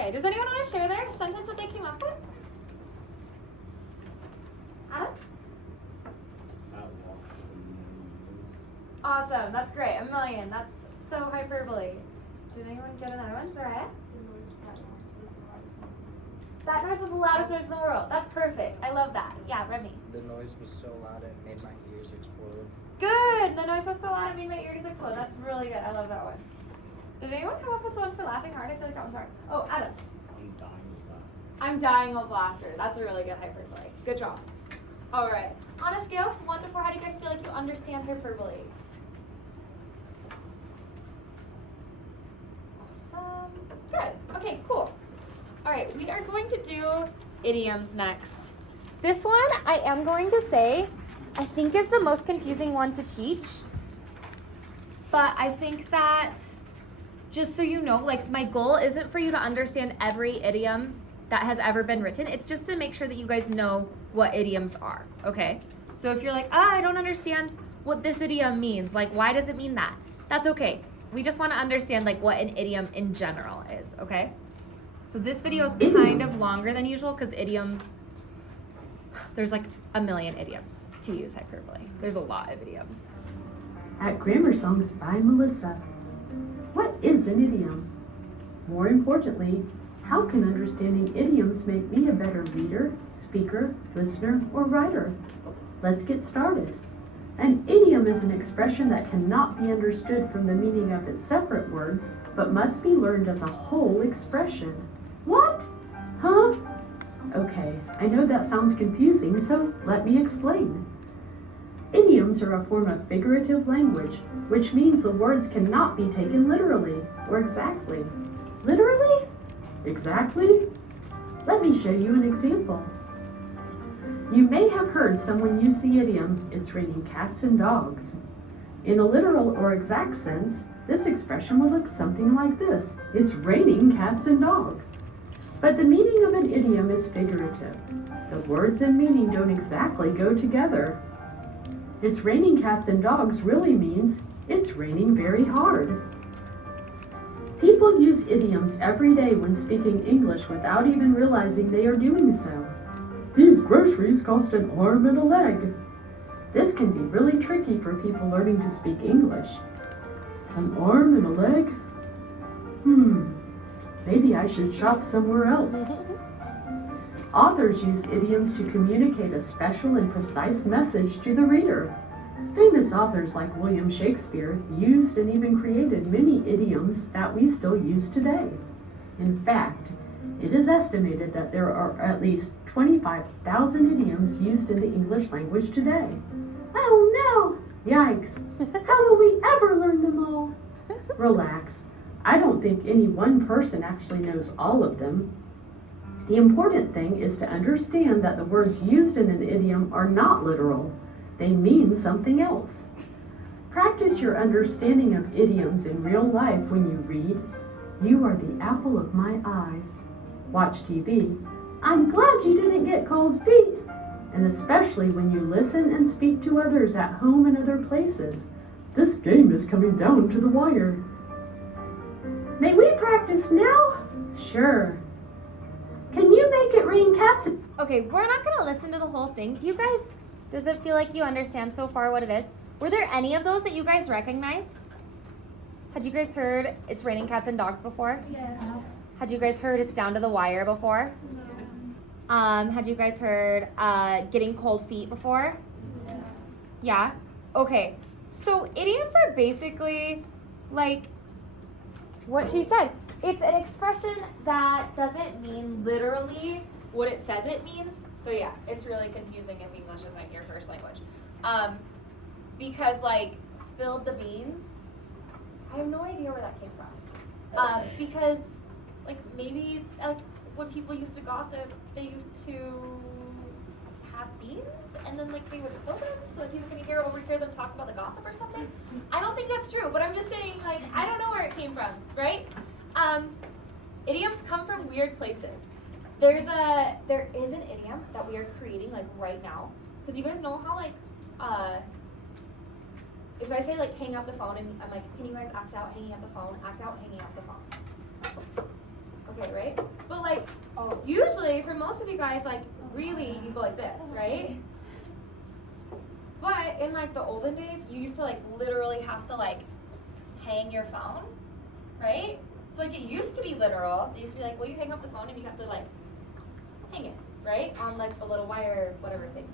Okay, does anyone want to share their sentence that they came up with? Adam? Awesome, that's great. 1,000,000. That's so hyperbole. Did anyone get another one? Soraya? That noise was the loudest noise in the world. That's perfect. I love that. Yeah, Remy. The noise was so loud it made my ears explode. Good. The noise was so loud it made my ears explode. That's really good. I love that one. Did anyone come up with one for laughing hard? I feel like that one's hard. Oh, Adam. I'm dying of laughter. I'm dying of laughter. That's a really good hyperbole. Good job. All right. On a scale of 1 to 4, how do you guys feel like you understand hyperbole? Awesome. Good. Okay, cool. All right, we are going to do idioms next. This one, I am going to say, I think is the most confusing one to teach. But I think that, just so you know, like my goal isn't for you to understand every idiom that has ever been written. It's just to make sure that you guys know what idioms are, okay? So if you're like, I don't understand what this idiom means, like why does it mean that? That's okay. We just want to understand like what an idiom in general is, okay? So this video is kind of longer than usual because idioms, there's like 1,000,000 idioms to use hyperbole. There's a lot of idioms. At Grammar Songs by Melissa. What is an idiom? More importantly, how can understanding idioms make me a better reader, speaker, listener, or writer? Let's get started. An idiom is an expression that cannot be understood from the meaning of its separate words, but must be learned as a whole expression. What? Huh? Okay, I know that sounds confusing, so let me explain. Idioms are a form of figurative language, which means the words cannot be taken literally or exactly. Literally? Exactly? Let me show you an example. You may have heard someone use the idiom, "It's raining cats and dogs." In a literal or exact sense, this expression will look something like this: "It's raining cats and dogs." But the meaning of an idiom is figurative. The words and meaning don't exactly go together. "It's raining cats and dogs" really means it's raining very hard. People use idioms every day when speaking English without even realizing they are doing so. "These groceries cost an arm and a leg." This can be really tricky for people learning to speak English. An arm and a leg? Maybe I should shop somewhere else. Authors use idioms to communicate a special and precise message to the reader. Famous authors like William Shakespeare used and even created many idioms that we still use today. In fact, it is estimated that there are at least 25,000 idioms used in the English language today. Oh no! Yikes! How will we ever learn them all? Relax. I don't think any one person actually knows all of them. The important thing is to understand that the words used in an idiom are not literal. They mean something else. Practice your understanding of idioms in real life when you read, "You are the apple of my eye." Watch TV, "I'm glad you didn't get cold feet." And especially when you listen and speak to others at home and other places. "This game is coming down to the wire." May we practice now? Sure. Can you make it rain cats? Okay, we're not going to listen to the whole thing. Do you guys, does it feel like you understand so far what it is? Were there any of those that you guys recognized? Had you guys heard "It's raining cats and dogs" before? Yes. Had you guys heard "It's down to the wire" before? No. Had you guys heard "getting cold feet" before? Yes. Yeah? Okay. So idioms are basically like what she said. It's an expression that doesn't mean literally what it says it means. So yeah, it's really confusing if English isn't your first language. Because like spilled the beans, I have no idea where that came from. Because like maybe like when people used to gossip, they used to have beans and then like they would spill them so that people can overhear them talk about the gossip or something. I don't think that's true, but I'm just saying like I don't know where it came from, right? Idioms come from weird places. There is an idiom that we are creating like right now. Because you guys know how like if I say like hang up the phone and I'm like, can you guys act out hanging up the phone? Act out hanging up the phone. Okay, right? But like, usually for most of you guys, like really you go like this, right? But in like the olden days, you used to like literally have to like hang your phone, right? So like it used to be literal. It used to be like, well, you hang up the phone and you have to like hang it, right? On like a little wire, whatever thing.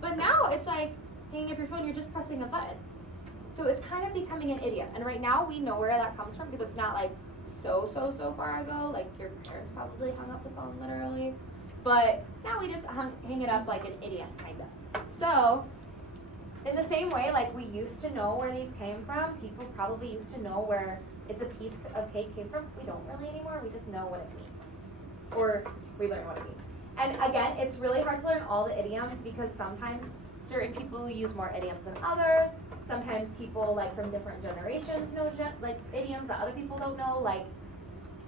But now it's like hanging up your phone, you're just pressing a button. So it's kind of becoming an idiom. And right now we know where that comes from because it's not like so far ago. Like your parents probably hung up the phone literally. But now we just hang it up like an idiom, kind of. So in the same way, like we used to know where these came from, people probably used to know where it's a piece of cake came from. We don't really anymore. We just know what it means. Or we learn what it means. And again, it's really hard to learn all the idioms because sometimes certain people use more idioms than others. Sometimes people like from different generations know like idioms that other people don't know. Like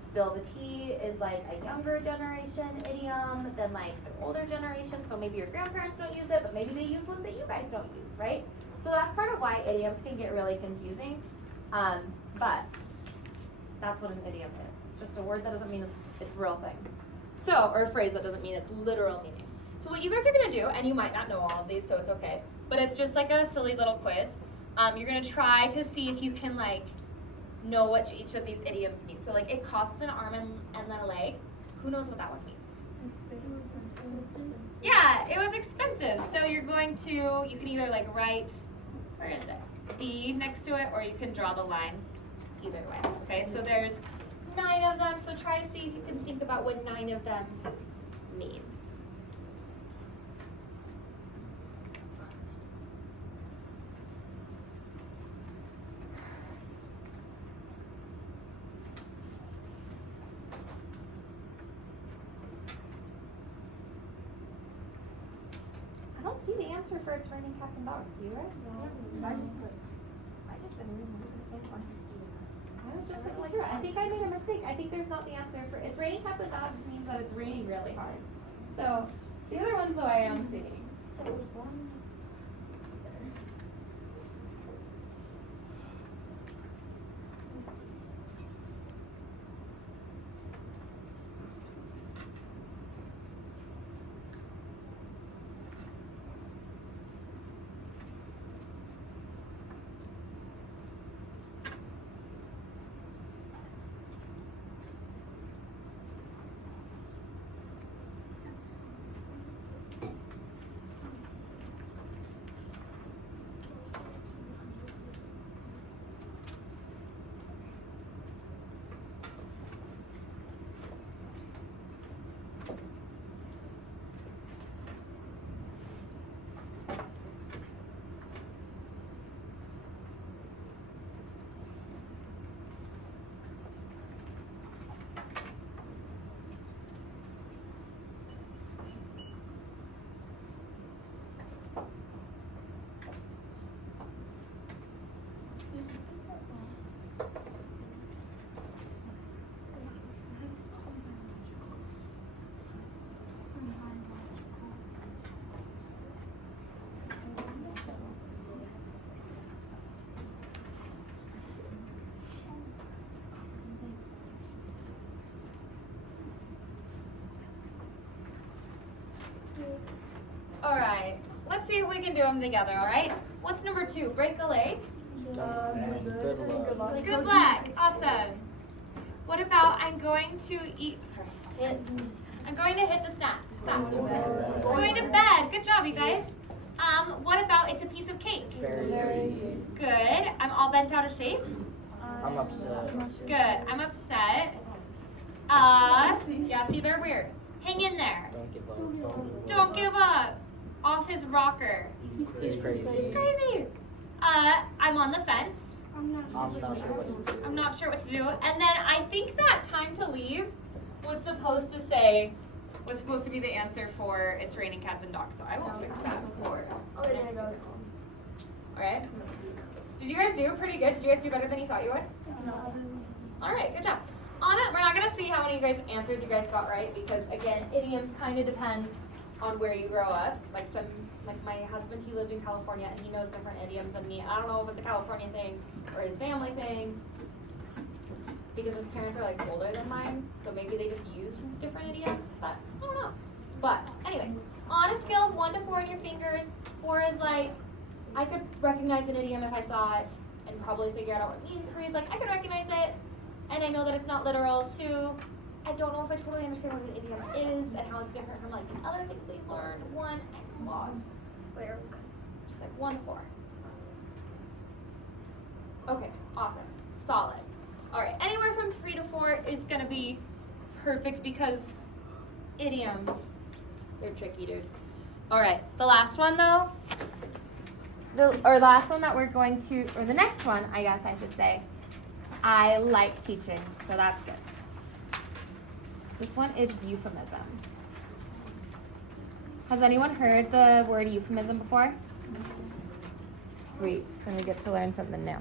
spill the tea is like a younger generation idiom than like an older generation. So maybe your grandparents don't use it, but maybe they use ones that you guys don't use, right? So that's part of why idioms can get really confusing. But that's what an idiom is. It's just a word that doesn't mean it's a real thing. So, or a phrase that doesn't mean its literal meaning. So what you guys are gonna do, and you might not know all of these, so it's okay, but it's just like a silly little quiz. You're gonna try to see if you can like know what each of these idioms mean. So like it costs an arm and then a leg. Who knows what that one means? Yeah, it was expensive. So you're going to, you can either like write, where is it? D next to it, or you can draw the line either way. Okay, so there's 9 of them, so try to see if you can think about what 9 of them mean. I don't see the answer for it's raining cats and dogs. Do you guys? No. I just been reading it. I was just like, I think I made a mistake. I think there's not the answer for it's raining cats and dogs means that it's raining really hard. So the other ones though I am seeing. So all right, let's see if we can do them together, all right? What's number 2? Break the leg. Good luck. Good luck. Awesome. What about I'm going to eat, sorry. I'm going to hit the snap. Stop. Going to bed. Good job, you guys. What about it's a piece of cake? Very Good. I'm all bent out of shape. I'm upset. Good. I'm upset. Yeah, see, they're weird. Hang in there. Don't give up. Don't give up. Off his rocker. He's crazy. He's crazy. I'm on the fence. I'm not sure what to do. I'm not sure what to do. And then I think that time to leave was supposed to be the answer for it's raining cats and dogs. So I will fix that for next year. All right. Did you guys do pretty good? Did you guys do better than you thought you would? No. All right, good job. Anna, we're not gonna see how many answers you guys got right because again, idioms kind of depend on where you grow up. Like my husband, he lived in California and he knows different idioms than me. I don't know if it's a California thing or his family thing. because his parents are like older than mine, so maybe they just use different idioms, but I don't know. But anyway, on a scale of 1 to 4 in your fingers, 4 is like, I could recognize an idiom if I saw it and probably figure out what it means. 3 is like, I could recognize it and I know that it's not literal. 2, I don't know if I totally understand what an idiom is and how it's different from like the other things we've learned. 1, I'm lost. Where? Just like 1 to 4. Okay, awesome, solid. All right, anywhere from 3 to 4 is gonna be perfect because idioms, they're tricky, dude. All right, the last one though, the last one that we're going to, or the next one, I guess I should say, I like teaching, so that's good. This one is euphemism. Has anyone heard the word euphemism before? Sweet, then we get to learn something new.